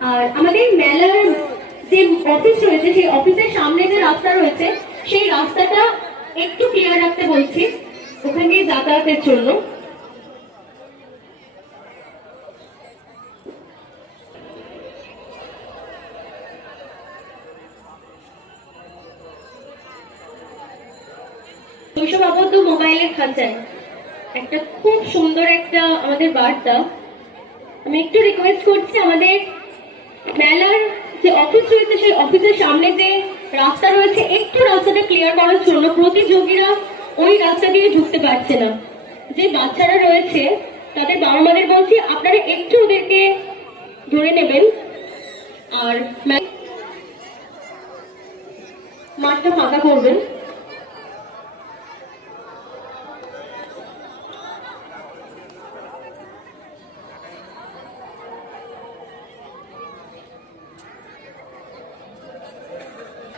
আর আমাদের মেলার যে অফিস রয়েছে, সেই অফিসের সামনে যে রাস্তা রয়েছে, সেই রাস্তাটা একটু ক্লিয়ার রাখতে বলছি, ওখান যাতায়াতের জন্য। শৈশব আবদ্ধ মোবাইলের খাঁচায়। একটা খুব সুন্দর একটা আমাদের বার্তা। আমি একটু রিকোয়েস্ট করছি আমাদের সেই অফিসের সামনে যে রাস্তা রয়েছে, একটু রাস্তাটা ক্লিয়ার করার জন্য প্রতিযোগীরা ওই রাস্তা দিয়ে ঢুকতে পারছে না। যে বাচ্চারা রয়েছে, তাদের বাবা মাদের বলছি, আপনারা একটু ওদেরকে ধরে নেবেন। আর মাঠটা ফাঁকা করবেন।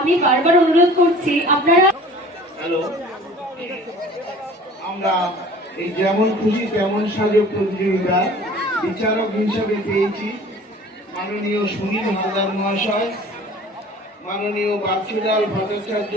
আমি বারবার অনুরোধ করছি, আপনারা হ্যালো। আমরা এই যেমন খুশি, তেমন সাজো প্রতিযোগিতা বিচারক হিসাবে পেয়েছি। মাননীয় সুনীল হালদার মহাশয়, মাননীয় বাচ্চুলাল ভট্টাচার্য